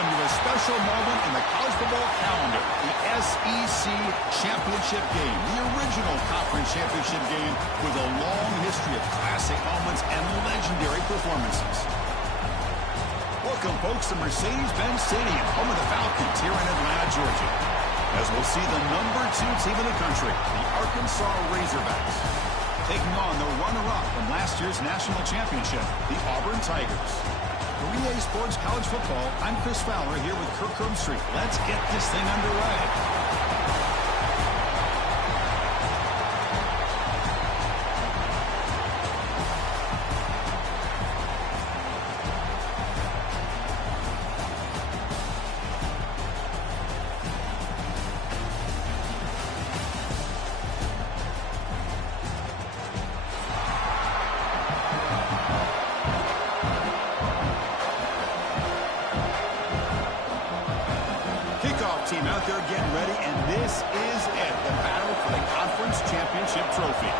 welcome to a special moment in the college football calendar, the SEC Championship game, the original conference championship game with a long history of classic moments and legendary performances. Welcome, folks, to Mercedes-Benz Stadium, home of the Falcons here in Atlanta, Georgia, as we'll see the number 2 team in the country, the Arkansas Razorbacks, taking on the runner-up from last year's national championship, the Auburn Tigers. For EA Sports College Football, I'm Chris Fowler here with Kirk Herbstreit. Let's get this thing underway. Team out there getting ready, and this is it, the battle for the conference championship trophy.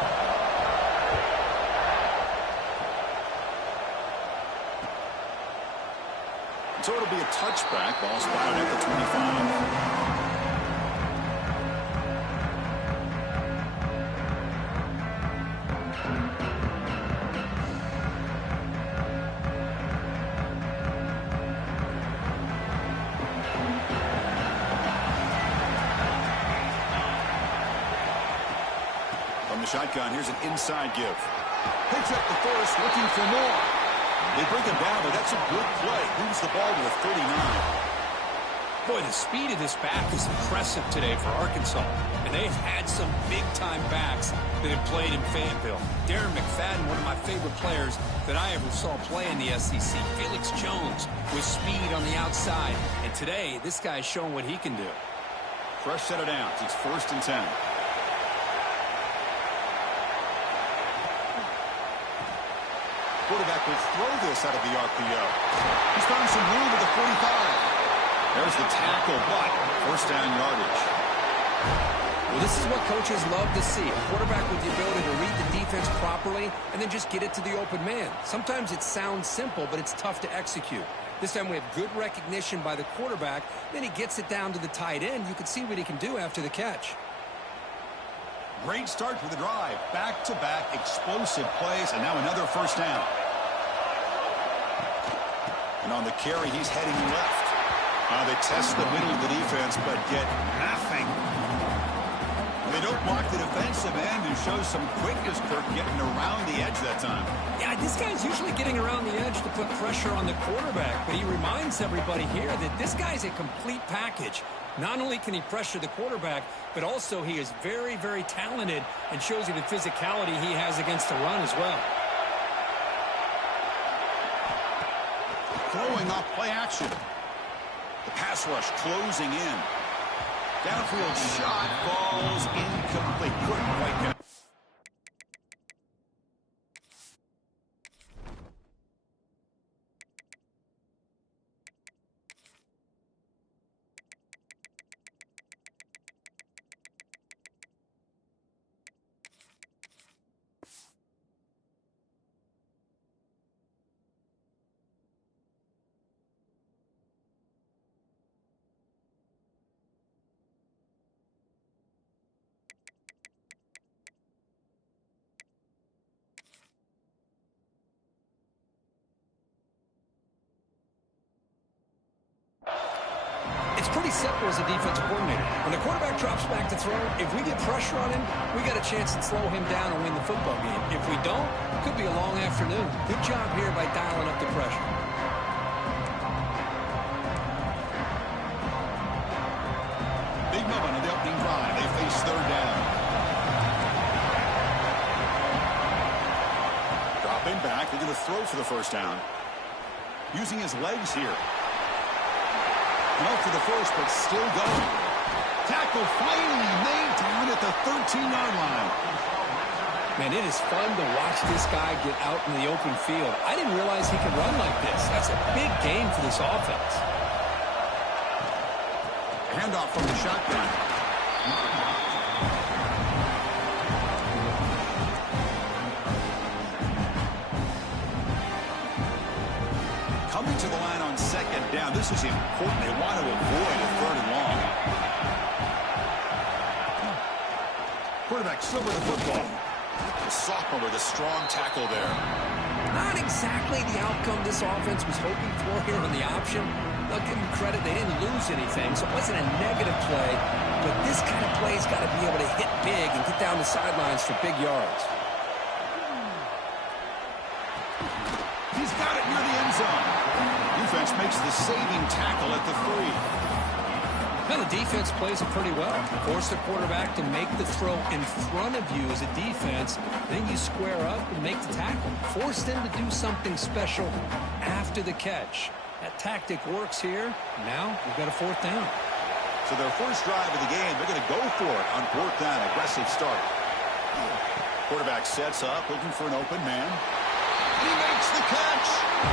So it'll be a touchback, ball spotted at the 25. Shotgun, here's an inside give. Picks up the first, looking for more. They bring him down, but that's a good play. Moves the ball to the 39. Boy, the speed of this back is impressive today for Arkansas. And they've had some big-time backs that have played in Fayetteville. Darren McFadden, one of my favorite players that I ever saw play in the SEC. Felix Jones with speed on the outside. And today, this guy's showing what he can do. Fresh set of downs. It's 1st and 10. Quarterback will throw this out of the RPO. He's found some room at the 45. There's the tackle, but 1st down yardage. Well, this is what coaches love to see. A quarterback with the ability to read the defense properly and then just get it to the open man. Sometimes it sounds simple, but it's tough to execute. This time we have good recognition by the quarterback. Then he gets it down to the tight end. You can see what he can do after the catch. Great start for the drive. Back-to-back explosive plays, and now another 1st down. And on the carry, he's heading left. They test the middle of the defense, but get nothing. They don't block the defensive end, who shows some quickness, Kirk, getting around the edge that time. Yeah, this guy's usually getting around the edge to put pressure on the quarterback, but he reminds everybody here that this guy's a complete package. Not only can he pressure the quarterback, but also he is very, very talented and shows you the physicality he has against the run as well. Throwing off play action. The pass rush closing in. Downfield shot falls incomplete. Couldn't quite get it. It's pretty simple as a defensive coordinator. When the quarterback drops back to throw, if we get pressure on him, we got a chance to slow him down and win the football game. If we don't, it could be a long afternoon. Good job here by dialing up the pressure. Big moment on the opening drive. They face 3rd down. Dropping back. They're going to throw for the 1st down. Using his legs here. No for the first, but still going. Tackle finally made down at the 13-yard line. Man, it is fun to watch this guy get out in the open field. I didn't realize he could run like this. That's a big game for this offense. Handoff from the shotgun. Coming to the line on second down. This is important. They want to avoid a third and long. Quarterback still with the football. The sophomore with a strong tackle there. Not exactly the outcome this offense was hoping for here on the option. I'll give them credit. They didn't lose anything, so it wasn't a negative play. But this kind of play's got to be able to hit big and get down the sidelines for big yards. He's got it near the end zone. Defense makes the saving tackle at the 3. Well, the defense plays it pretty well. Force the quarterback to make the throw in front of you as a defense. Then you square up and make the tackle. Force them to do something special after the catch. That tactic works here. Now we've got a fourth down. So their first drive of the game, they're going to go for it on fourth down. Aggressive start. Quarterback sets up, looking for an open man. He makes the catch.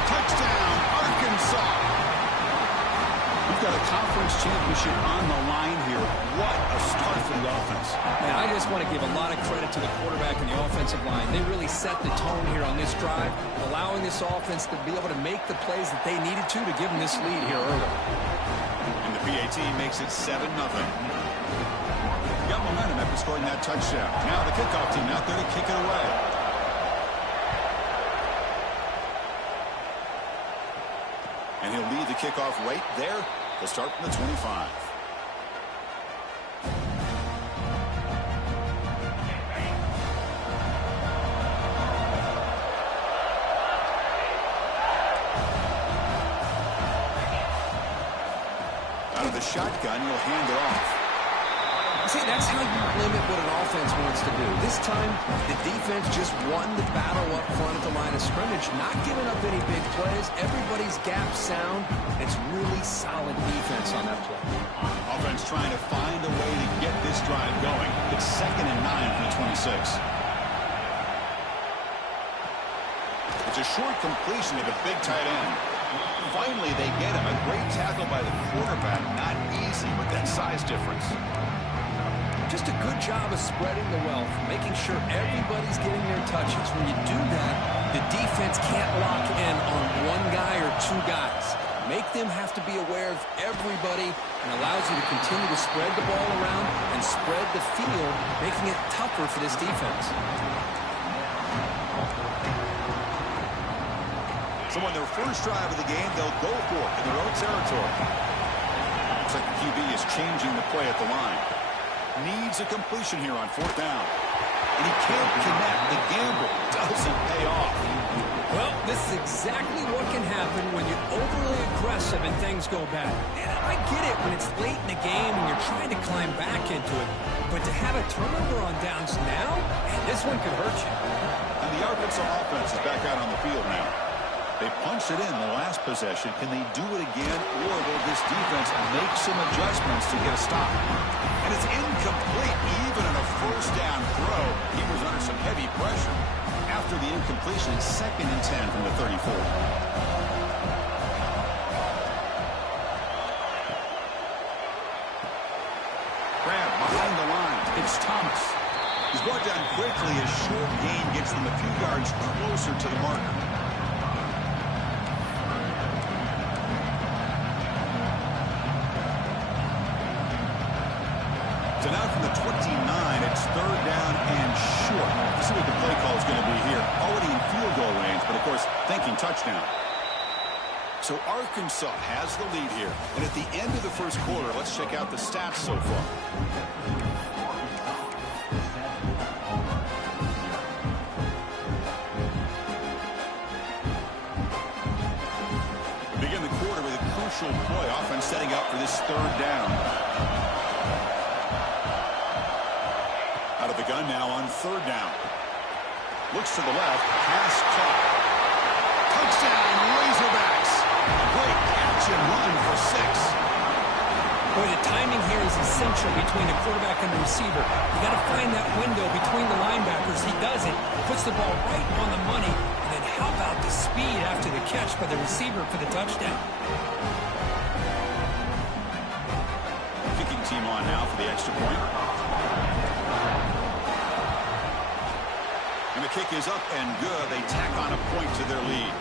Touchdown, Arkansas. We've got a conference championship on the line here. What a start for the offense. Man, I just want to give a lot of credit to the quarterback and the offensive line. They really set the tone here on this drive, allowing this offense to be able to make the plays that they needed to give them this lead here early. And the PAT makes it 7-0. Got momentum after scoring that touchdown. Now the kickoff team out there to kick it away. And he'll lead the kickoff right there. They'll start from the 25. Out of the shotgun, he'll hand it off. See, that's how you limit what an offense wants to do. This time, the defense just won the battle up front at the line of scrimmage, not giving up any big plays. Everybody's gap sound. It's really solid defense on that play. Offense trying to find a way to get this drive going. It's 2nd and 9 from the 26. It's a short completion of a big tight end. Finally, they get him. A great tackle by the quarterback. Not easy with that size difference. Just a good job of spreading the wealth, making sure everybody's getting their touches. When you do that, the defense can't lock in on one guy or two guys. Make them have to be aware of everybody and allows you to continue to spread the ball around and spread the field, making it tougher for this defense. So on their first drive of the game, they'll go for it in their own territory. Looks like the QB is changing the play at the line. Needs a completion here on fourth down. And he can't connect. The gamble doesn't pay off. Well, this is exactly what can happen when you're overly aggressive and things go bad. And I get it when it's late in the game and you're trying to climb back into it. But to have a turnover on downs now, man, this one could hurt you. And the Arkansas offense is back out on the field now. They punched it in the last possession. Can they do it again, or will this defense make some adjustments to get a stop? And it's incomplete. Even on a first down throw, he was under some heavy pressure. After the incompletion, 2nd and 10 from the 34. Grab behind the line. It's Thomas. He's brought down quickly. A short gain gets them a few yards closer to the marker. So now from the 29, it's 3rd down and short. Let's see what the play call is going to be here. Already in field goal range, but of course, thinking touchdown. So Arkansas has the lead here. And at the end of the first quarter, let's check out the stats so far. Begin the quarter with a crucial play. Offense setting up for this 3rd down. Out of the gun now on 3rd down. Looks to the left. Pass caught. Touchdown, Razorbacks. A great catch and run for 6. Boy, the timing here is essential between the quarterback and the receiver. You got to find that window between the linebackers. He does it. Puts the ball right on the money. And then how about the speed after the catch by the receiver for the touchdown? Kicking team on now for the extra point. And the kick is up and good. They tack on a point to their lead.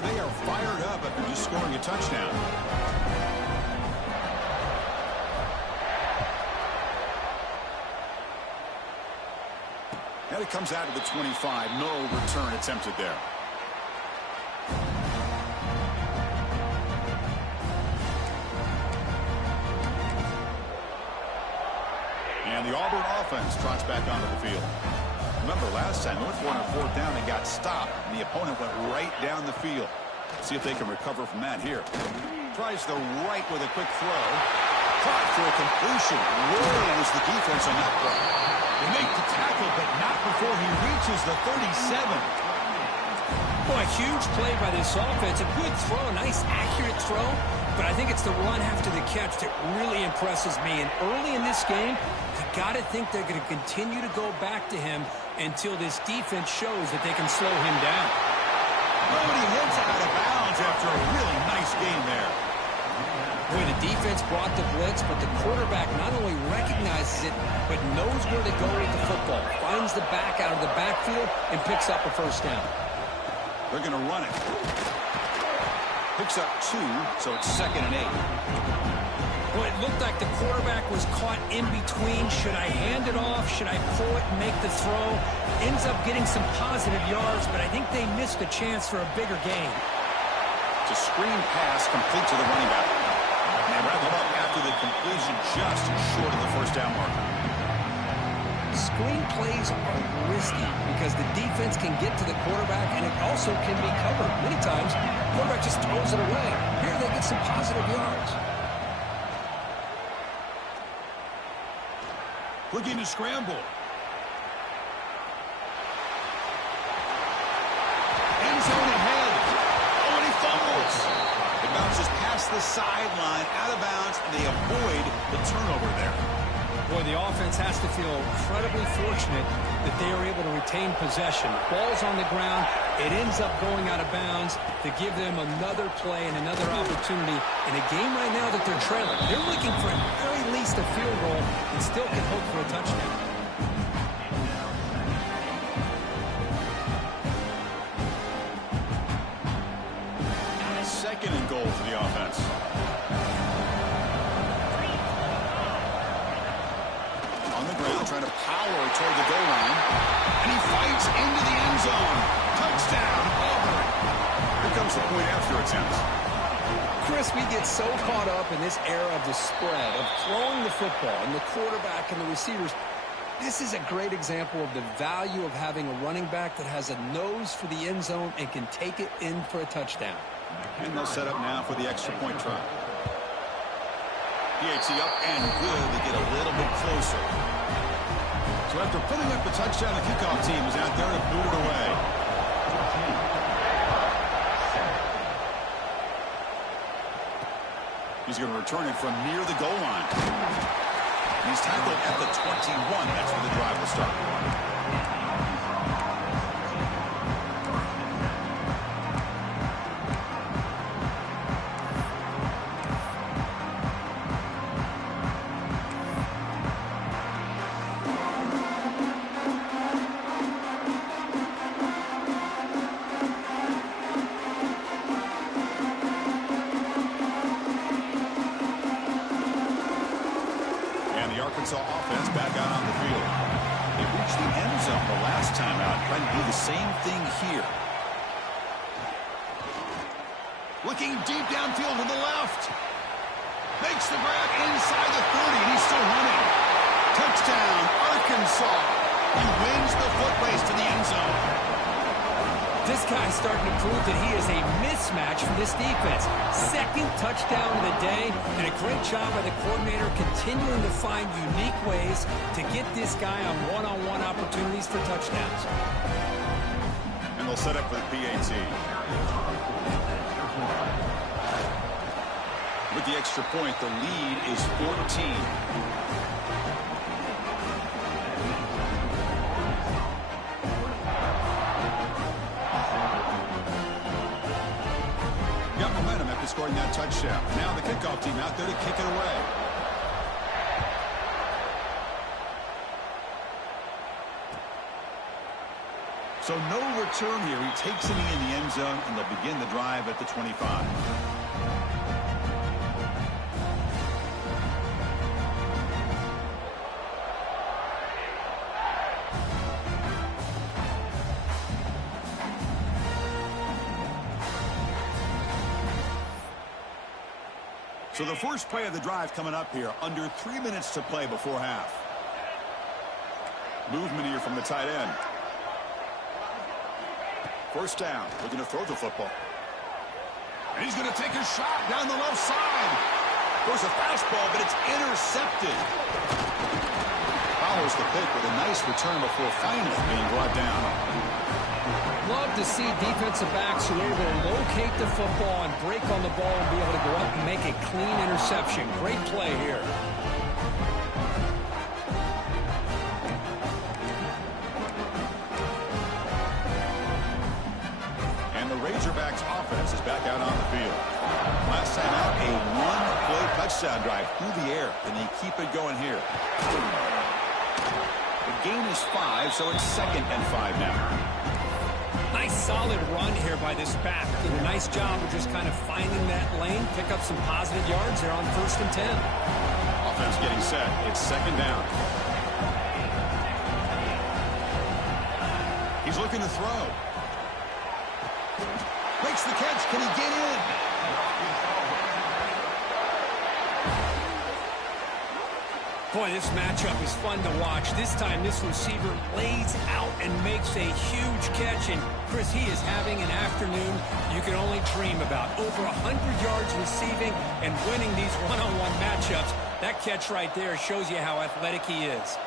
there. They are fired up after just scoring a touchdown. And it comes out to the 25. No return attempted there. And the Auburn offense trots back onto the field. Remember last time, they went for it on fourth down and got stopped. And the opponent went right down the field. See if they can recover from that here. Tries the right with a quick throw. Caught for a completion. Where was the defense on that play? They make the tackle, but not before he reaches the 37. Boy, a huge play by this offense. A good throw, a nice accurate throw. But I think it's the run after the catch that really impresses me. And early in this game, you got to think they're going to continue to go back to him until this defense shows that they can slow him down. Nobody hits out of bounds after a really nice game there. Boy, the defense brought the blitz, but the quarterback not only recognizes it, but knows where to go with the football. Finds the back out of the backfield and picks up a first down. They're going to run it. Picks up 2, so it's 2nd and 8. Well, it looked like the quarterback was caught in between. Should I hand it off? Should I pull it and make the throw? Ends up getting some positive yards, but I think they missed a chance for a bigger gain. It's a screen pass complete to the running back. And wrap it up after the completion just short of the first down marker. Screen plays are risky because the defense can get to the quarterback and it also can be covered. Many times, the quarterback just throws it away. Here they get some positive yards. Looking to scramble. End zone ahead. Oh, and he fumbles. It bounces past the sideline, out of bounds, and they avoid the turnover there. Boy, the offense has to feel incredibly fortunate that they are able to retain possession. Ball's on the ground. It ends up going out of bounds to give them another play and another opportunity in a game right now that they're trailing. They're looking for at very least a field goal and still can hope for a touchdown. Second and goal for the offense. On the ground, trying to power toward the goal line. And he fights into the end zone. Touchdown, Auburn. Here comes the point after attempt. Chris, we get so caught up in this era of the spread, of throwing the football, and the quarterback and the receivers. This is a great example of the value of having a running back that has a nose for the end zone and can take it in for a touchdown. And they'll set up now for the extra point try. PAT up and good. They get a little bit closer. So after putting up the touchdown, the kickoff team is out there to boot it away. He's going to return it from near the goal line. And he's tackled at the 21. That's where the drive will start. Arkansas offense back out on the field. They reached the end zone the last time out, trying to do the same thing here. Looking deep downfield to the left. Makes the grab inside the 30, and he's still running. Touchdown, Arkansas. He wins the foot race to the end zone. This guy's starting to prove that he is a mismatch for this defense. Second touchdown of the day, and a great job by the coordinator continuing to find unique ways to get this guy on one-on-one opportunities for touchdowns. And they'll set up for the PAT. With the extra point, the lead is 14. Scoring that touchdown. Now the kickoff team out there to kick it away. So no return here. He takes it in the end zone, and they'll begin the drive at the 25. So the first play of the drive coming up here. Under 3 minutes to play before half. Movement here from the tight end. First down. Looking to throw the football. And he's going to take a shot down the left side. Goes a fastball, but it's intercepted. Follows the pick with a nice return before finally being brought down. Love to see defensive backs who are able to locate the football and break on the ball and be able to go up and make a clean interception. Great play here. And the Razorbacks offense is back out on the field. Last time out, a one-play touchdown drive through the air. Can they keep it going here? The gain is 5, so it's 2nd and 5 now. Nice solid run here by this back. Did a nice job of just kind of finding that lane, pick up some positive yards there on 1st and 10. Offense getting set. It's 2nd down. He's looking to throw. Makes the catch. Can he get in? Boy, this matchup is fun to watch. This time, this receiver lays out and makes a huge catch. And, Chris, he is having an afternoon you can only dream about. Over 100 yards receiving and winning these one-on-one matchups. That catch right there shows you how athletic he is.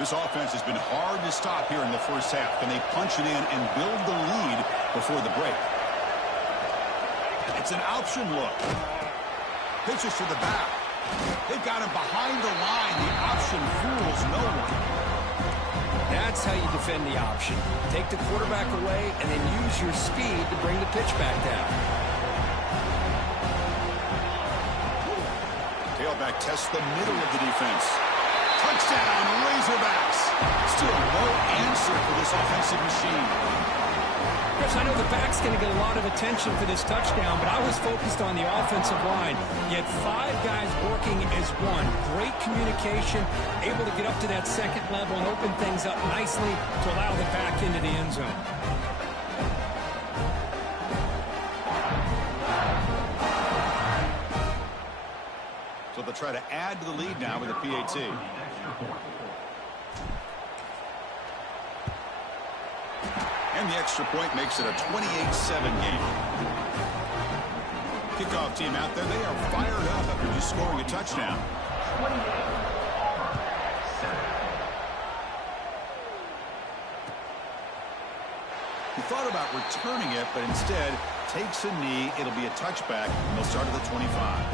This offense has been hard to stop here in the first half. Can they punch it in and build the lead before the break? It's an option look. Pitches to the back. They've got him behind the line. The option fools no one. That's how you defend the option. Take the quarterback away and then use your speed to bring the pitch back down. Tailback tests the middle of the defense. Touchdown, Razorbacks. Still no answer for this offensive machine. Chris, I know the back's going to get a lot of attention for this touchdown, but I was focused on the offensive line. You had 5 guys working as one. Great communication, able to get up to that 2nd level and open things up nicely to allow the back into the end zone. So they'll try to add to the lead now with a PAT. And the extra point makes it a 28-7 game. Kickoff team out there, they are fired up after just scoring a touchdown. He thought about returning it, but instead takes a knee. It'll be a touchback, and they'll start at the 25.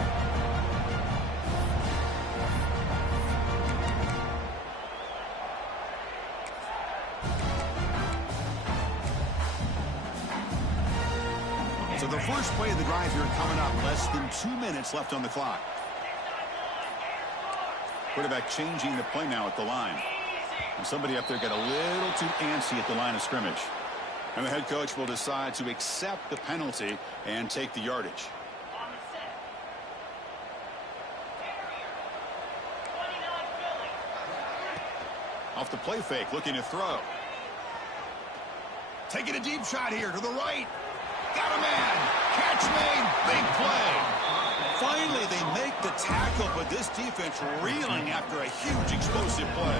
So the first play of the drive here coming up. Less than 2 minutes left on the clock. Quarterback changing the play now at the line. And somebody up there got a little too antsy at the line of scrimmage. And the head coach will decide to accept the penalty and take the yardage. Off the play fake, looking to throw. Taking a deep shot here to the right. Got a man. Catch made. Big play. Finally, they make the tackle, but this defense reeling after a huge explosive play.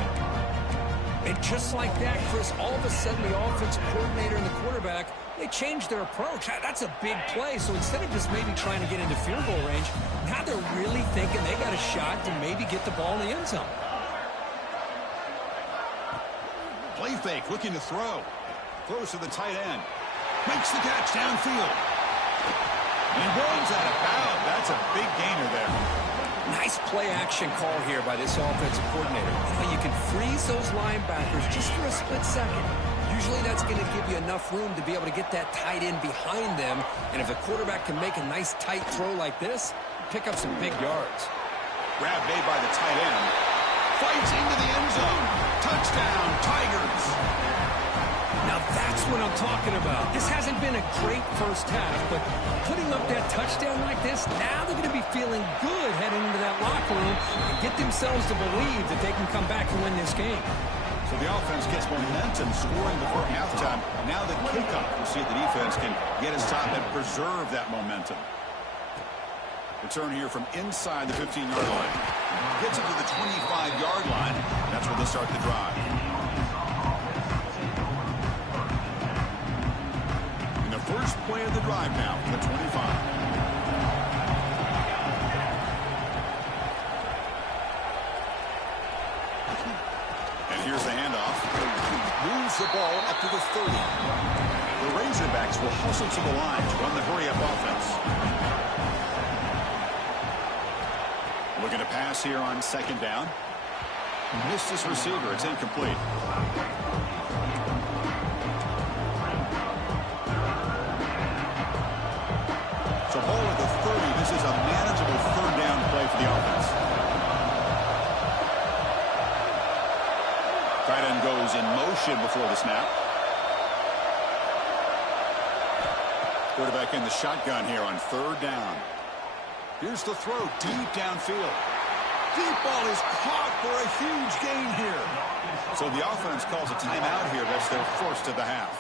And just like that, Chris, all of a sudden the offensive coordinator and the quarterback, they changed their approach. That's a big play. So instead of just maybe trying to get into field goal range, now they're really thinking they got a shot to maybe get the ball in the end zone. Play fake, looking to throw. Throws to the tight end. Makes the catch downfield. And he runs out of bounds. That's a big gainer there. Nice play-action call here by this offensive coordinator. You can freeze those linebackers just for a split second. Usually that's going to give you enough room to be able to get that tight end behind them. And if the quarterback can make a nice tight throw like this, pick up some big yards. Grab made by the tight end. Fights into the end zone. Touchdown, Tigers. Now that's what I'm talking about. This hasn't been a great first half, but putting up that touchdown like this, now they're going to be feeling good heading into that locker room and get themselves to believe that they can come back and win this game. So the offense gets momentum scoring before halftime. Now the kickoff. We'll see if the defense can get a stop and preserve that momentum. Return here from inside the 15-yard line. Gets it to the 25-yard line. That's where they'll start the drive. And the first play of the drive now from the 25. And here's the handoff. Moves the ball up to the 30. The Razorbacks will hustle to the line to run the hurry-up offense. Looking to pass here on second down. Missed his receiver. It's incomplete. So ball at the 30. This is a manageable third down play for the offense. Tight end goes in motion before the snap. Quarterback in the shotgun here on third down. Here's the throw deep downfield. Deep ball is caught for a huge gain here. So the offense calls a timeout here. That's their first of the half.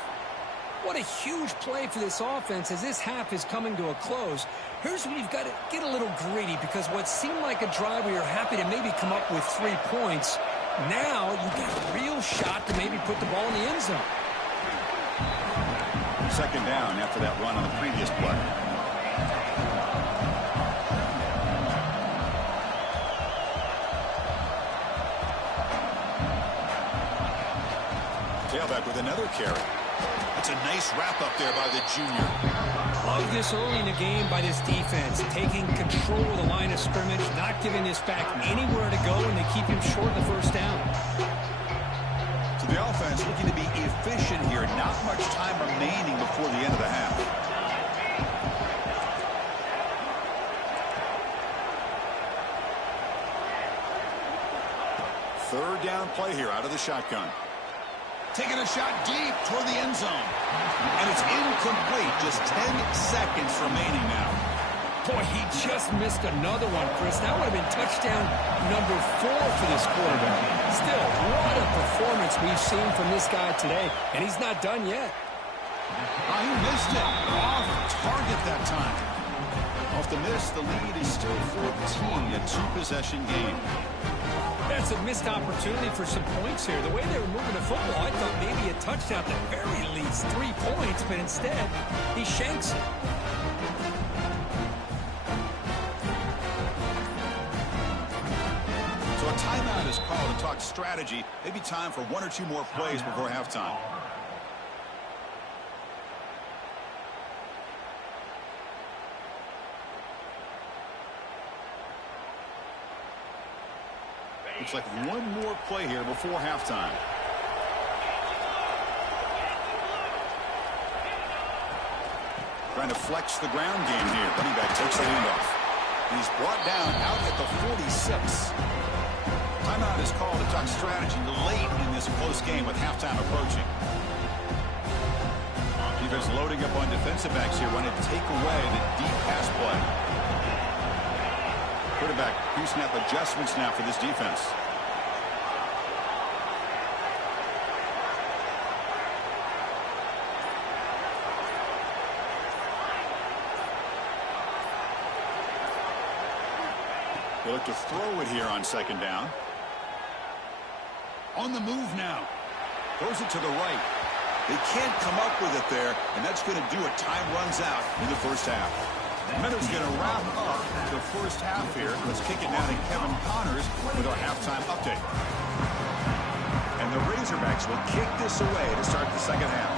What a huge play for this offense as this half is coming to a close. Here's where you've got to get a little greedy, because what seemed like a drive where you're happy to maybe come up with 3 points, now you've got a real shot to maybe put the ball in the end zone. Second down after that run on the previous play. Tailback with another carry. That's a nice wrap up there by the junior. Love this early in the game by this defense, taking control of the line of scrimmage, not giving this back anywhere to go, and they keep him short of the first down. So the offense looking to be efficient here. Not much time remaining before the end of the half. Third down play here out of the shotgun. Taking a shot deep toward the end zone. And it's incomplete. Just 10 seconds remaining now. Boy, he just missed another one, Chris. That would have been touchdown number 4 for this quarterback. Still, what a performance we've seen from this guy today. And he's not done yet. He missed it. Off target that time. Off the miss, the lead is still 14, a 2-possession game. That's a missed opportunity for some points here. The way they were moving the football, I thought maybe a touchdown, at the very least 3 points, but instead, he shanks it. So a timeout is called to talk strategy. Maybe time for 1 or 2 more plays before halftime. Looks like 1 more play here before halftime. Trying to flex the ground game here. Running back takes the handoff. He's brought down out at the 46. Timeout is called to talk strategy late in this close game with halftime approaching. Defense loading up on defensive backs here, wanting to take away the deep pass play. Quarterback, pre-snap adjustments now for this defense. They look to throw it here on second down. On the move now. Throws it to the right. They can't come up with it there, and that's going to do it. Time runs out in the first half. Minutes going to wrap up the first half here. Let's kick it now to Kevin Connors with our halftime update. And the Razorbacks will kick this away to start the second half.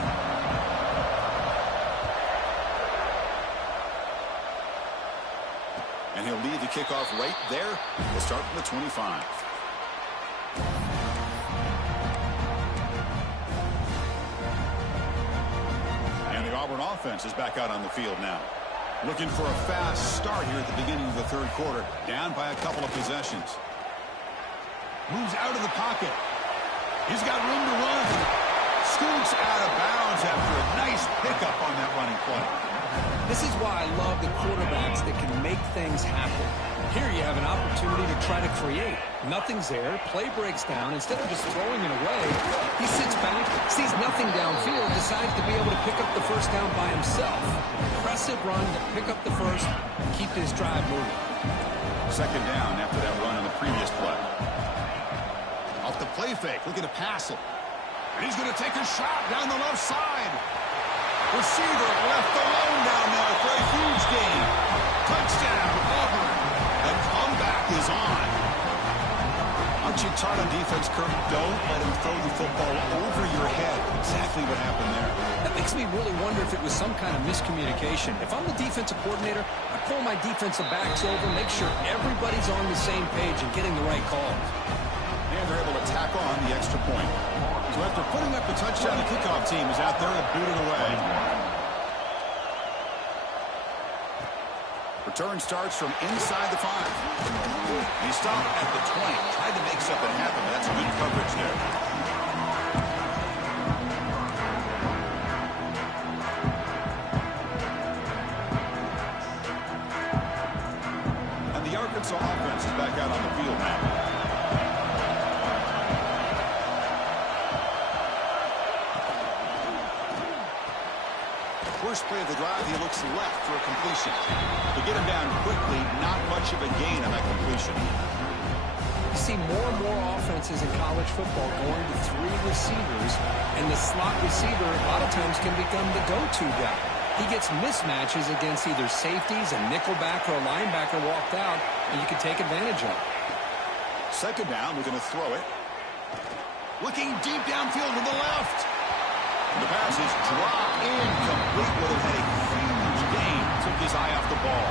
And he'll lead the kickoff right there. We'll start from the 25. And the Auburn offense is back out on the field now. Looking for a fast start here at the beginning of the third quarter. Down by a couple of possessions. Moves out of the pocket. He's got room to run. Scoots out of bounds after a nice pickup on that running play. This is why I love the quarterbacks that can make things happen. Here you have an opportunity to try to create. Nothing's there. Play breaks down. Instead of just throwing it away, he sits back, sees nothing downfield, decides to be able to pick up the first down by himself. Impressive run to pick up the first, keep this drive moving. Second down after that run on the previous play. Off the play fake, looking to pass it. And he's going to take a shot down the left side. Receiver left alone down there for a huge gain. Touchdown, Auburn. The comeback is on. Aren't you taught on defense, Kirk? Don't let him throw the football over your head. Exactly what happened there. That makes me really wonder if it was some kind of miscommunication. If I'm the defensive coordinator, I pull my defensive backs over, make sure everybody's on the same page and getting the right calls. And they're able to tack on the extra point. So after putting up the touchdown, the kickoff team is out there to boot it away. Return starts from inside the 5. He stopped at the 20. Tried to make something happen, but that's good coverage there. And the Arkansas offense is back out on the field now. First play of the drive, he looks left for a completion. To get him down quickly, not much of a gain on that completion. You see more and more offenses in college football going to 3 receivers, and the slot receiver a lot of times can become the go-to guy. He gets mismatches against either safeties, a nickelback, or a linebacker walked out, and you can take advantage of it. Second down, we're going to throw it. Looking deep downfield to the left. The pass is dropped incomplete. Would have had a huge gain. Took his eye off the ball.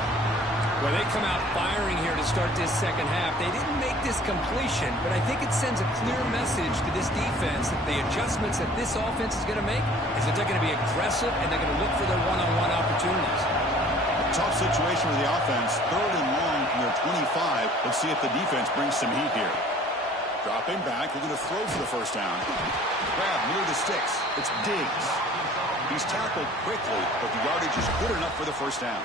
Well, they come out firing here to start this second half. They didn't make this completion, but I think it sends a clear message to this defense that the adjustments that this offense is going to make is that they're going to be aggressive and they're going to look for their one-on-one opportunities. Tough situation with the offense. Third and long from their 25. Let's see if the defense brings some heat here. Dropping back, looking to throw for the first down. Grab near the sticks. It's Diggs. He's tackled quickly, but the yardage is good enough for the first down.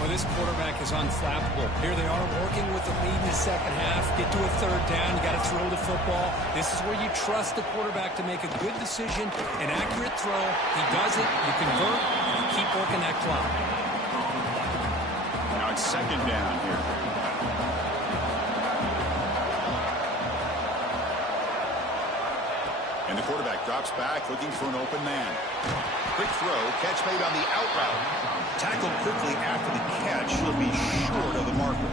Well, this quarterback is unflappable. Here they are working with the lead in the second half. Get to a third down. You got to throw the football. This is where you trust the quarterback to make a good decision, an accurate throw. He does it. You convert, and you keep working that clock. Now it's second down here. And the quarterback drops back, looking for an open man. Quick throw, catch made on the out route. Tackled quickly after the catch. He'll be short of the marker.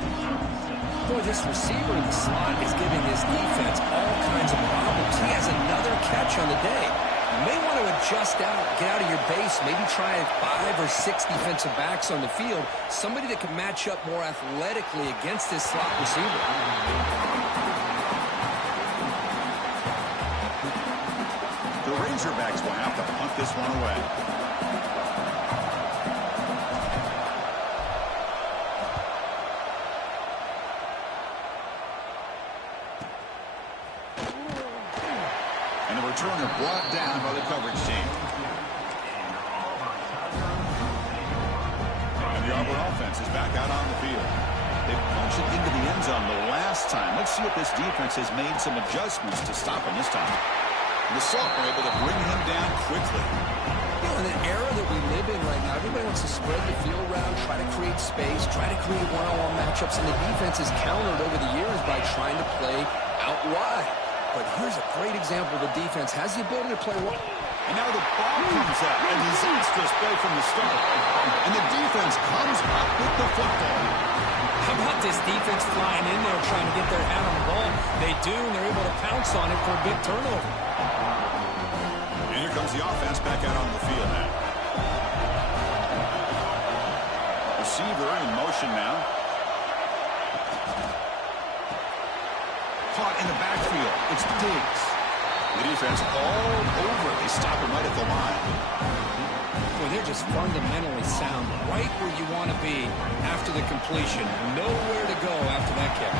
Boy, this receiver in the slot is giving his defense all kinds of problems. He has another catch on the day. You may want to adjust out, get out of your base, maybe try 5 or 6 defensive backs on the field. Somebody that can match up more athletically against this slot receiver. The Razorbacks will have to punt this one away. And the returner brought down by the coverage team. And the Auburn offense is back out on the field. They punched it into the end zone the last time. Let's see if this defense has made some adjustments to stop him this time. The Salt were able to bring him down quickly. You know, in the era that we live in right now, everybody wants to spread the field around, try to create space, try to create one-on-one matchups, and the defense is countered over the years by trying to play out wide. But here's a great example. The defense has the ability to play wide. And now the ball comes out. A disastrous play from the start. And the defense comes up with the football. How about this defense flying in there trying to get their hand on the ball? They do, and they're able to pounce on it for a big turnover. And here comes the offense back out on the field now. Receiver in motion now. Caught in the backfield. It's Diggs. The defense all over. They stop him right at the line. Well, they're just fundamentally sound, right where you want to be after the completion. Nowhere to go after that catch.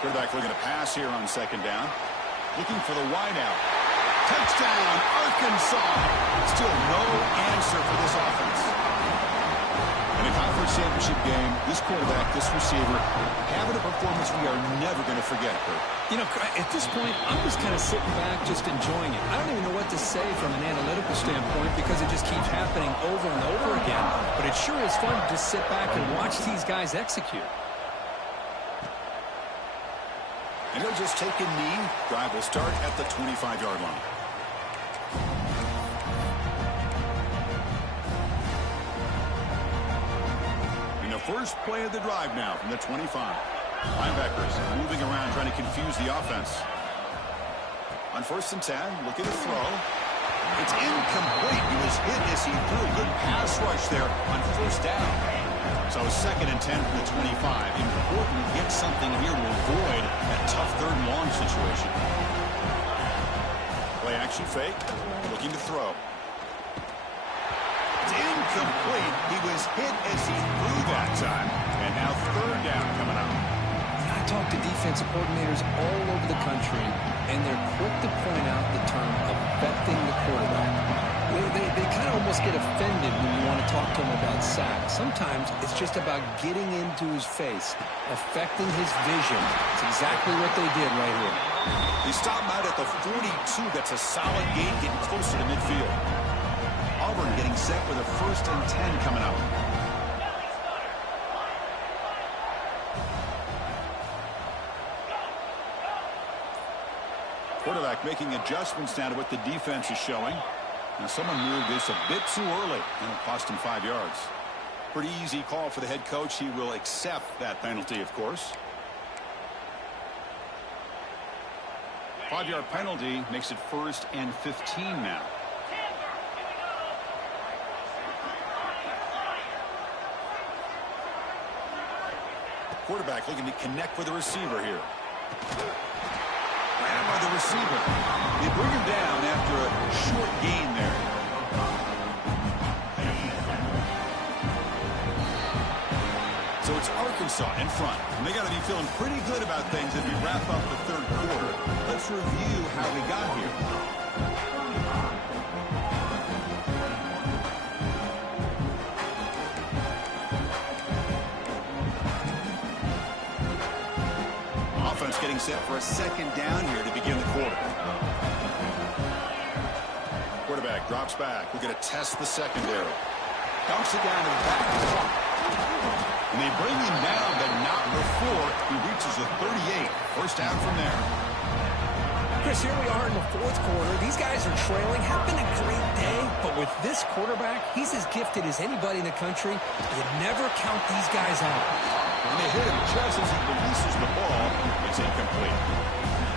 Quarterback looking to pass here on second down. Looking for the wideout. Touchdown, Arkansas. Still no answer for this offense. In a conference championship game, this quarterback, this receiver, having a performance we are never going to forget, Kurt. You know, at this point, I'm just kind of sitting back, just enjoying it. I don't even know what to say from an analytical standpoint because it just keeps happening over and over again. But it sure is fun to just sit back and watch these guys execute. And he'll just take a knee. Drive will start at the 25-yard line. In the first play of the drive now from the 25. Linebackers moving around trying to confuse the offense. On 1st and 10, looking to throw. It's incomplete. He was hit as he threw a good pass rush there on 1st down. So 2nd and 10 from the 25. Important to get something here to avoid that tough 3rd and long situation. Play action fake. Looking to throw. It's incomplete. He was hit as he threw that time. And now 3rd down coming up. I talk to defensive coordinators all over the country, and they're quick to point out the term affecting the quarterback. They kind of almost get offended when you want to talk to them about sacks. Sometimes it's just about getting into his face, affecting his vision. It's exactly what they did right here. He stopped out at the 42. That's a solid gain, getting closer to midfield. Auburn getting set with a 1st and 10 coming up. Quarterback making adjustments now to what the defense is showing. Now someone moved this a bit too early, and it'll cost him 5 yards. Pretty easy call for the head coach. He will accept that penalty, of course. 5-yard penalty makes it 1st and 15 now. Quarterback looking to connect with the receiver here. Grabbed by the receiver. They bring him down after a short gain there. So it's Arkansas in front. And they got to be feeling pretty good about things as we wrap up the 3rd quarter. Let's review how we got here. Offense getting set for a 2nd down here to begin the quarter. Quarterback drops back. We're going to test the secondary. Dumps it down to the back. And they bring him down, but not before he reaches the 38. 1st down from there. Chris, here we are in the 4th quarter. These guys are trailing. Having a great day. But with this quarterback, he's as gifted as anybody in the country. You never count these guys out. When they hit him just as he releases the ball, it's incomplete.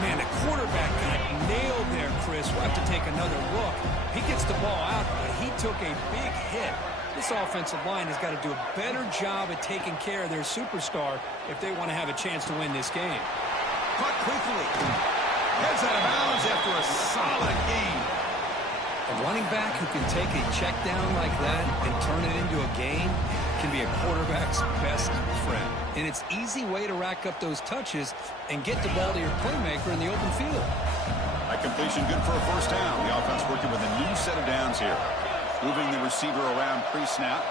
Man, the quarterback got nailed there, Chris. We'll have to take another look. He gets the ball out, but he took a big hit. This offensive line has got to do a better job at taking care of their superstar if they want to have a chance to win this game. Caught quickly. Heads out of bounds after a solid gain. A running back who can take a check down like that and turn it into a gain can be a quarterback's best friend. And it's an easy way to rack up those touches and get the ball to your playmaker in the open field. That completion good for a 1st down. The offense working with a new set of downs here. Moving the receiver around pre-snap.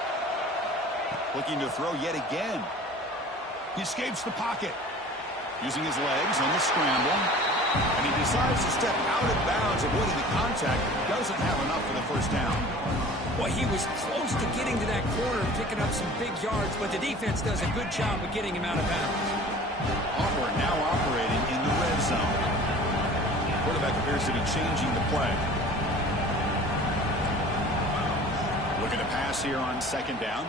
Looking to throw yet again. He escapes the pocket. Using his legs on the scramble. And he decides to step out of bounds, avoiding the contact. Doesn't have enough for the 1st down. Well, he was close to getting to that corner and picking up some big yards, but the defense does a good job of getting him out of bounds. Auburn now operating in the red zone. Quarterback appears to be changing the play. Looking to pass here on 2nd down.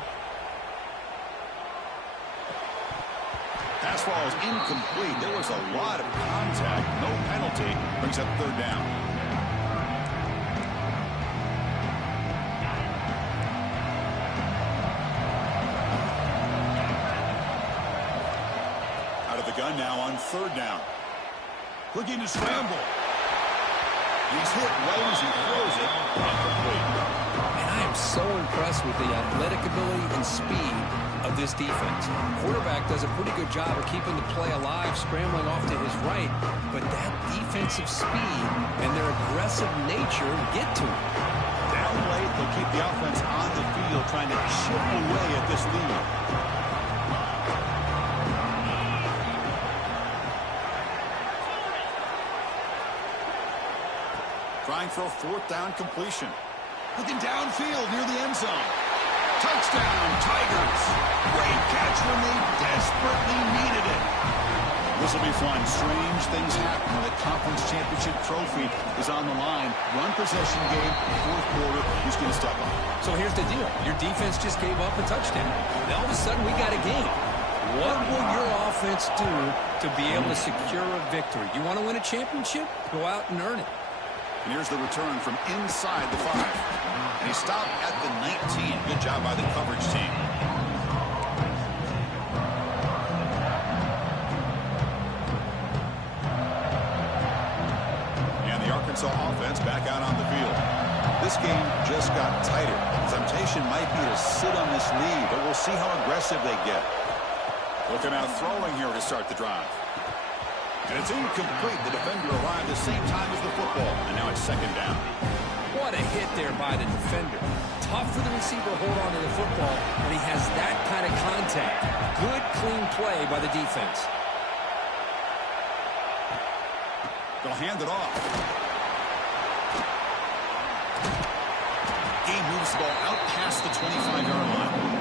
Pass ball is incomplete. There was a lot of contact. No penalty. Brings up 3rd down. Out of the gun now on 3rd down. Looking to scramble. He's hit right as he throws it. Incomplete. And I am so impressed with the athletic ability and speed of this defense. Quarterback does a pretty good job of keeping the play alive, scrambling off to his right, but that defensive speed and their aggressive nature get to him. Down late, they'll keep the offense on the field, trying to chip away at this lead. Trying for a fourth down completion. Looking downfield near the end zone. Touchdown, Tigers. Great catch when they desperately needed it. This will be fun. Strange things happen when the conference championship trophy is on the line. One possession game, fourth quarter, who's going to step up? So here's the deal. Your defense just gave up a touchdown. Now all of a sudden we got a game. What will your offense do to be able to secure a victory? You want to win a championship? Go out and earn it. And here's the return from inside the 5. And he stopped at the 19. Good job by the coverage team. And the Arkansas offense back out on the field. This game just got tighter. The temptation might be to sit on this lead, but we'll see how aggressive they get. Looking out throwing here to start the drive. And it's incomplete. The defender arrived the same time as the football. And now it's second down. What a hit there by the defender. Tough for the receiver to hold on to the football when he has that kind of contact. Good, clean play by the defense. They'll hand it off. He moves the ball out past the 25-yard line.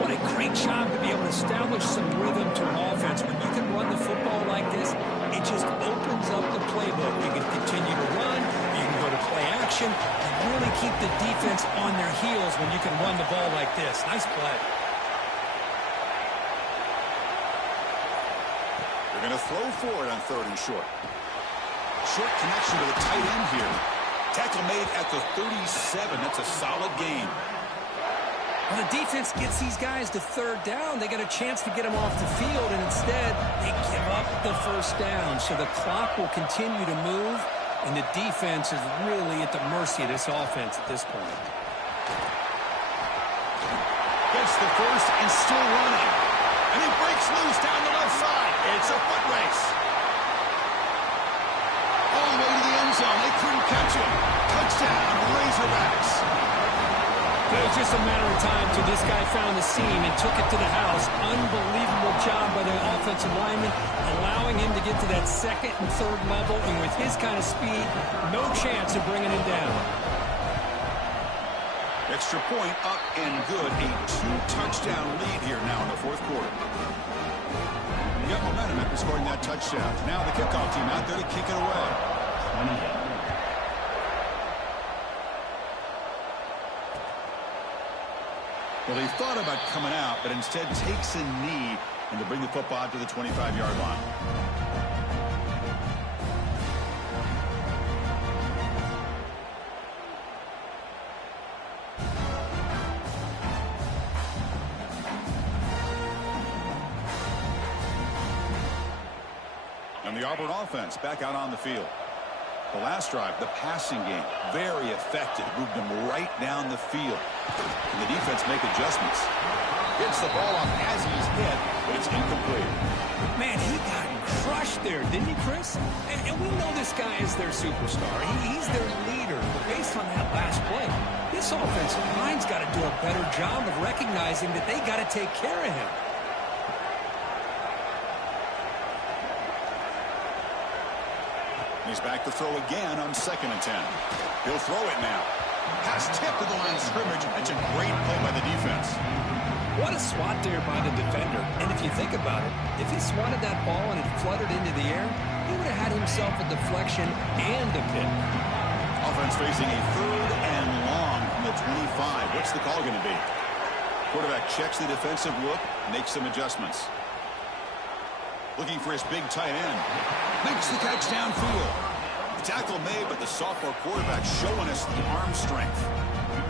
What a great job to be able to establish some rhythm to an offense. When you can run the football like this, it just opens up the playbook. You can continue to run, you can go to play action, and really keep the defense on their heels when you can run the ball like this. Nice play. They're going to throw for it on 3rd and short. Short connection to the tight end here. Tackle made at the 37. That's a solid gain. When the defense gets these guys to 3rd down, they got a chance to get them off the field, and instead they give up the 1st down. So the clock will continue to move, and the defense is really at the mercy of this offense at this point. Gets the first and still running. And he breaks loose down the left side. It's a foot race. All the way to the end zone. They couldn't catch him. Touchdown, Razorbacks. It was just a matter of time till this guy found the seam and took it to the house. Unbelievable job by the offensive lineman, allowing him to get to that 2nd and 3rd level. And with his kind of speed, no chance of bringing him down. Extra point up and good. A 2-touchdown lead here now in the 4th quarter. You got momentum after scoring that touchdown. Now the kickoff team out there to kick it away. Well, he thought about coming out, but instead takes a knee and to bring the football to the 25-yard line. And the Auburn offense back out on the field. The last drive, the passing game, very effective. Moved them right down the field. And the defense make adjustments. Gets the ball off as he's hit, but it's incomplete. Man, he got crushed there, didn't he, Chris? And we know this guy is their superstar. He's their leader. But based on that last play, this offensive line's got to do a better job of recognizing that they got to take care of him. He's back to throw again on 2nd and 10. He'll throw it now. Pass tipped to the line of scrimmage. That's a great play by the defense. What a swat there by the defender. And if you think about it, if he swatted that ball and it fluttered into the air, he would have had himself a deflection and a pick. Offense facing a 3rd and long from the 25. What's the call going to be? Quarterback checks the defensive look, makes some adjustments. Looking for his big tight end. Makes the catch downfield. The tackle made, but the sophomore quarterback showing us the arm strength.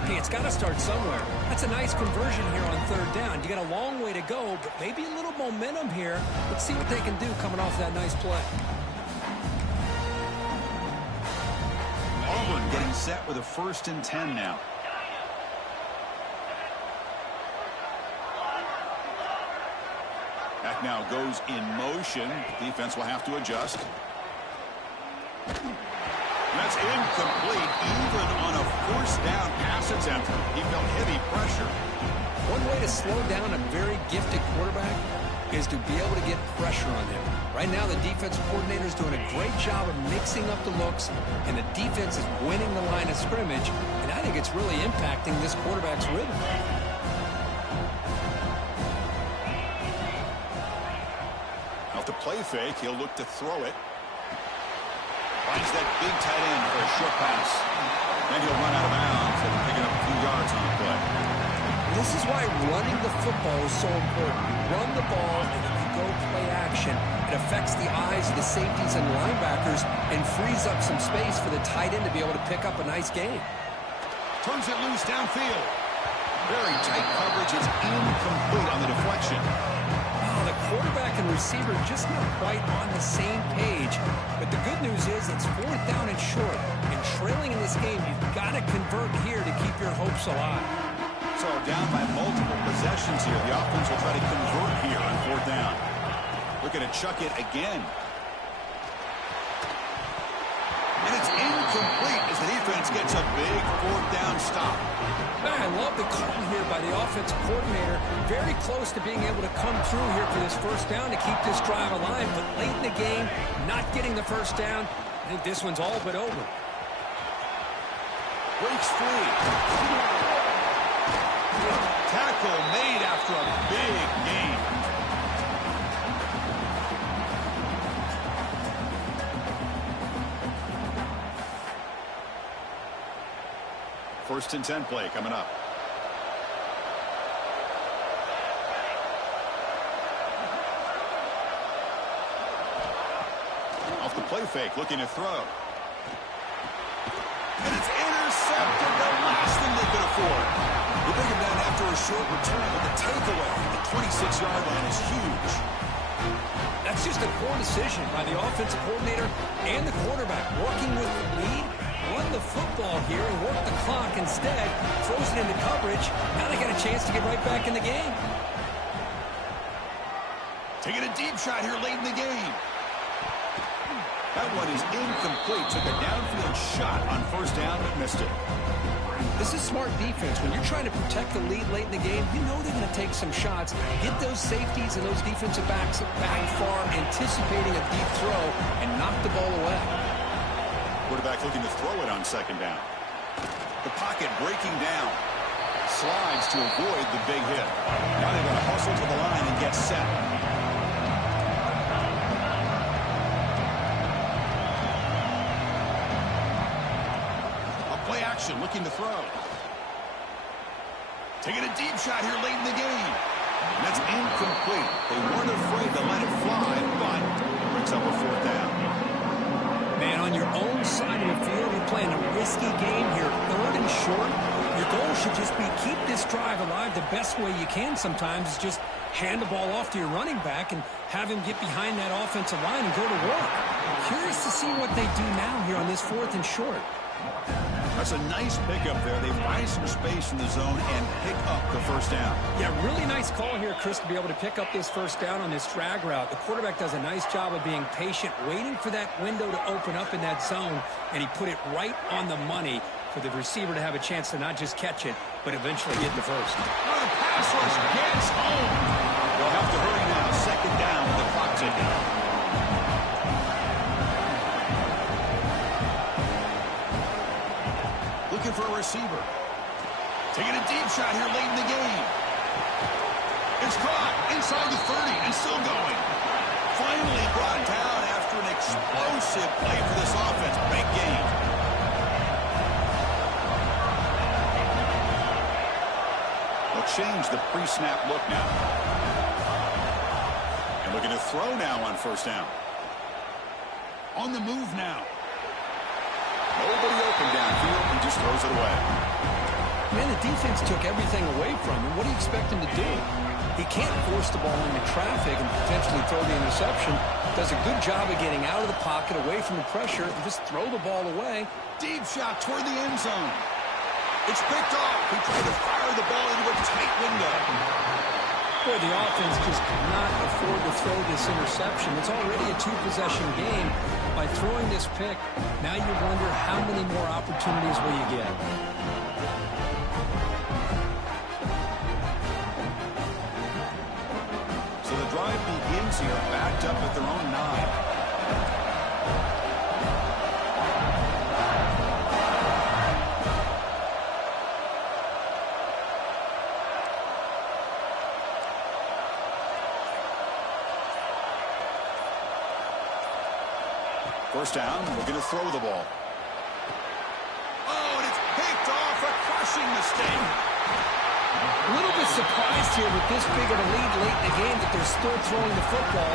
Hey, it's got to start somewhere. That's a nice conversion here on 3rd down. You got a long way to go, but maybe a little momentum here. Let's see what they can do coming off that nice play. and set with a 1st and 10 now. Back now goes in motion. Defense will have to adjust. That's incomplete. Even on a 1st down pass attempt, he felt heavy pressure. One way to slow down a very gifted quarterback is to be able to get pressure on him. Right now, the defensive coordinator is doing a great job of mixing up the looks, and the defense is winning the line of scrimmage, and I think it's really impacting this quarterback's rhythm. Off the play fake, he'll look to throw it. Finds that big tight end for a short pass. Then he'll run out of bounds after picking up a few yards on the play. This is why running the football is so important. You run the ball and then you go play action. It affects the eyes of the safeties and linebackers and frees up some space for the tight end to be able to pick up a nice game. Turns it loose downfield. Very tight coverage. It's incomplete on the deflection. Oh, the quarterback and receiver just not quite on the same page. But the good news is it's 4th down and short. And trailing in this game, you've got to convert here to keep your hopes alive. So down by multiple possessions here. The offense will try to convert here on 4th down. Looking to chuck it again. And it's incomplete as the defense gets a big 4th down stop. Man, I love the call here by the offensive coordinator. Very close to being able to come through here for this 1st down to keep this drive alive. But late in the game, not getting the 1st down. I think this one's all but over. Breaks free. Tackle made after a big gain. First and 10 play coming up. Off the play fake, looking to throw. And it's intercepted, the last thing they could afford. They bring him down after a short return, but the takeaway at the 26-yard line is huge. That's just a poor decision by the offensive coordinator and the quarterback. Working with the lead, run the football here and work the clock instead. Throws it into coverage. Now they got a chance to get right back in the game. Taking a deep shot here late in the game. That one is incomplete. Took a downfield shot on 1st down, but missed it. This is smart defense. When you're trying to protect the lead late in the game, you know they're going to take some shots. Get those safeties and those defensive backs back far, anticipating a deep throw, and knock the ball away. Quarterback looking to throw it on 2nd down. The pocket breaking down. Slides to avoid the big hit. Now they're going to hustle to the line and get set. Play action, looking to throw. Taking a deep shot here late in the game. And that's incomplete. They weren't afraid to let it fly, but it brings up a 4th down. Man, on your own side of the field, you're playing a risky game here. 3rd and short. Your goal should just be keep this drive alive. The best way you can sometimes is just hand the ball off to your running back and have him get behind that offensive line and go to work. Curious to see what they do now here on this 4th and short. That's a nice pickup there. They find some space in the zone and pick up the 1st down. Yeah, really nice call here, Chris, to be able to pick up this 1st down on this drag route. The quarterback does a nice job of being patient, waiting for that window to open up in that zone, and he put it right on the money for the receiver to have a chance to not just catch it, but eventually get the 1st. Oh, the pass rush gets home. They'll have to hurry now. 2nd down with the clock ticking. Looking for a receiver. Taking a deep shot here late in the game. It's caught inside the 30 and still going. Finally brought down after an explosive play for this offense. Big game. They'll change the pre-snap look now. And looking to throw now on 1st down. On the move now. Nobody open downfield. He just throws it away. Man, the defense took everything away from him. What do you expect him to do? He can't force the ball into traffic and potentially throw the interception. Does a good job of getting out of the pocket, away from the pressure, and just throw the ball away. Deep shot toward the end zone. It's picked off. He tried to fire the ball into a tight window. Boy, the offense just cannot afford to throw this interception. It's already a two-possession game. By throwing this pick, now you wonder how many more opportunities will you get. So the drive begins here, backed up at their own 9. First down, looking to throw the ball. Oh, and it's picked off, a crushing mistake. A little bit surprised here with this big of a lead late in the game that they're still throwing the football.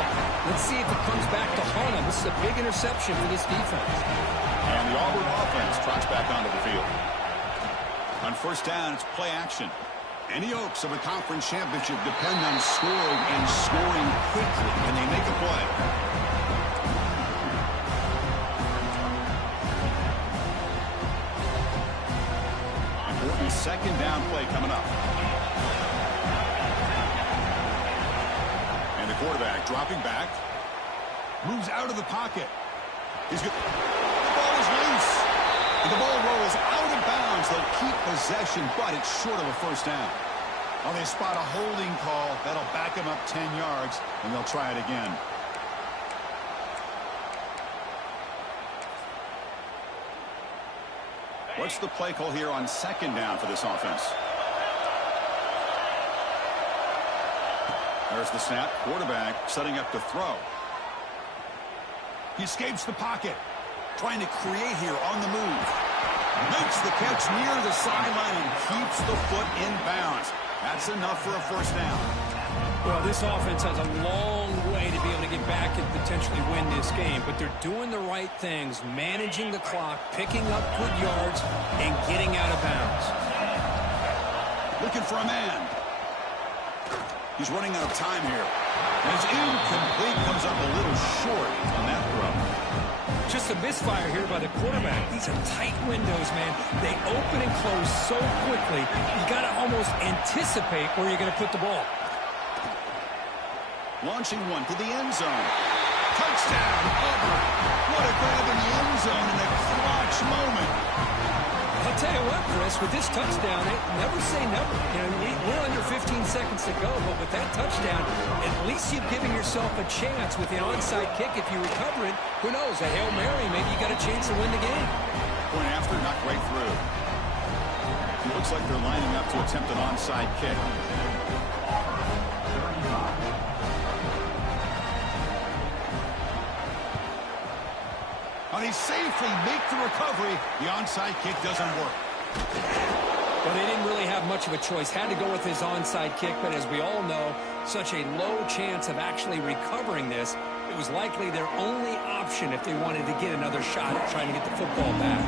Let's see if it comes back to haunt them. This is a big interception for this defense. And the Auburn offense trots back onto the field. On first down, it's play action. Any hopes of a conference championship depend on scoring and scoring quickly. Can they make a play? Second down play coming up. And the quarterback dropping back. Moves out of the pocket. He's good. The ball is loose. And the ball rolls out of bounds. They'll keep possession, but it's short of a first down. Oh, they spot a holding call. That'll back him up 10 yards, and they'll try it again. What's the play call here on second down for this offense? There's the snap. Quarterback setting up to throw. He escapes the pocket. Trying to create here on the move. Makes the catch near the sideline and keeps the foot in bounds. That's enough for a first down. Well, this offense has a long way to be able to get back and potentially win this game, but they're doing the right things, managing the clock, picking up good yards, and getting out of bounds. Looking for a man. He's running out of time here. And it's incomplete, comes up a little short on that throw. Just a misfire here by the quarterback. These are tight windows, man. They open and close so quickly, you got to almost anticipate where you're going to put the ball. Launching one to the end zone. Touchdown, Auburn. What a grab in the end zone in a clutch moment. I'll tell you what, Chris, with this touchdown, never say never. You know, we're under 15 seconds to go, but with that touchdown, at least you're giving yourself a chance with the onside kick. If you recover it, who knows, a Hail Mary, maybe you got a chance to win the game. Point after, not right through. It looks like they're lining up to attempt an onside kick. They safely make the recovery. The onside kick doesn't work. Well, they didn't really have much of a choice. Had to go with his onside kick, but as we all know, such a low chance of actually recovering this. It was likely their only option if they wanted to get another shot at trying to get the football back.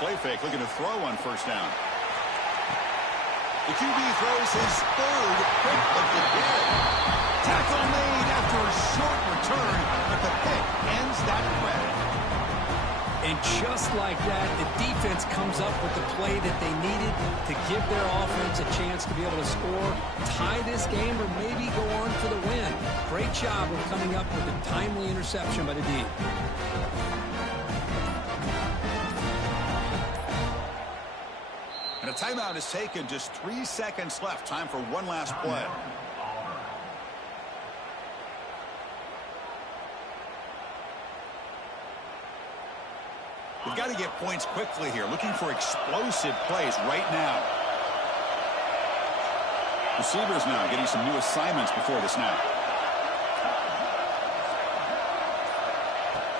Play fake, looking to throw on first down. The QB throws his third pick of the day. Tackle made after a short return, but the pick ends that threat. And just like that, the defense comes up with the play that they needed to give their offense a chance to be able to score, tie this game, or maybe go on for the win. Great job of coming up with a timely interception by the D. And a timeout is taken. Just 3 seconds left. Time for one last play. We've got to get points quickly here. Looking for explosive plays right now. Receivers now getting some new assignments before the snap.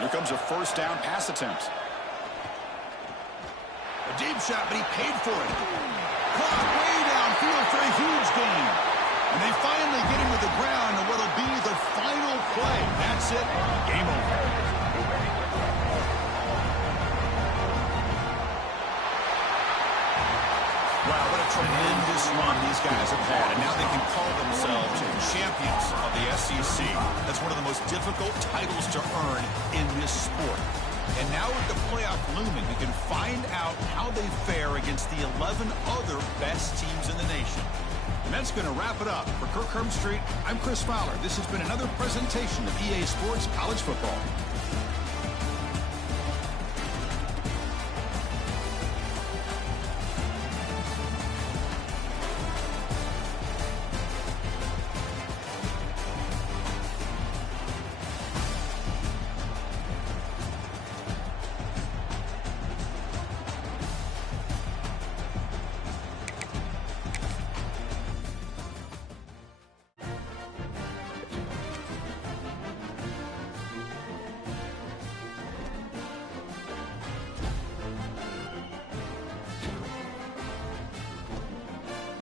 Here comes a first down pass attempt. A deep shot, but he paid for it. Caught way downfield for a huge gain. And they finally get him to the ground in what'll be the final play. That's it. Game over. Wow, what a tremendous run these guys have had. And now they can call themselves champions of the SEC. That's one of the most difficult titles to earn in this sport. And now with the playoff looming, we can find out how they fare against the 11 other best teams in the nation. And that's going to wrap it up. For Kirk Herbstreit, I'm Chris Fowler. This has been another presentation of EA Sports College Football.